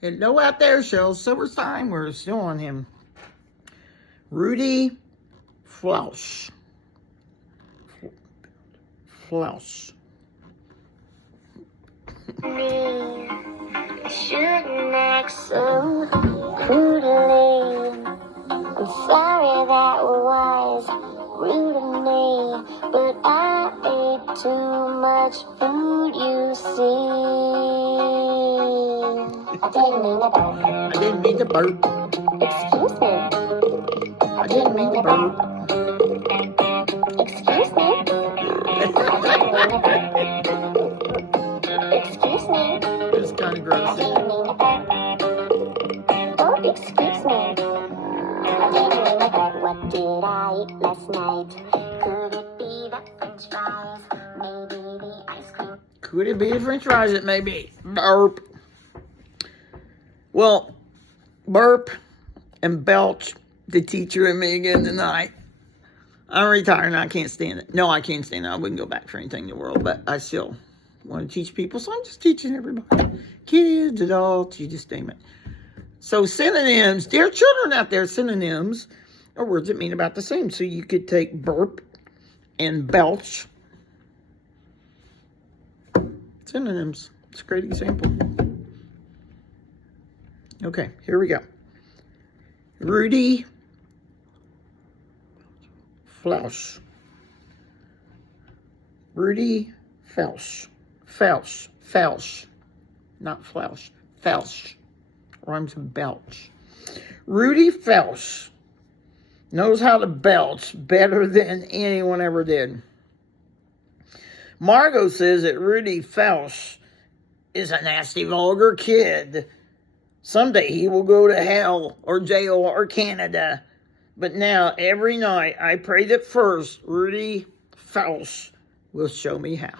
Hello out there, Shel. Silverstein. We're still on him. Rudy Felsh. Felsh. Me shouldn't act so crudely. I'm sorry that was rude of me, but I ate too much food, you see. I didn't mean to burp. Excuse me. I didn't mean to burp. Excuse me. Excuse me. It's kind of gross. Oh, excuse me. What did I eat last night? Could it be the French fries? Maybe the ice cream? Could it be the French fries? It may be. Burp. Well, Burp and Belch, the teacher and me again tonight. I'm retired and I can't stand it. No, I can't stand it. I wouldn't go back for anything in the world, but I still want to teach people, so I'm just teaching everybody. Kids, adults, you just name it. So synonyms, dear children out there, synonyms are words that mean about the same. So you could take burp and belch. Synonyms. It's a great example. Okay, here we go. Rudy Felsh. Rudy Felsh. Felsh. Felsh. Not Felsh. Felsh. Rhymes with belch. Rudy Felsh knows how to belch better than anyone ever did. Margot says that Rudy Felsh is a nasty, vulgar kid. Someday he will go to hell or jail or Canada. But now, every night, I pray that first Rudy Felsh will show me how.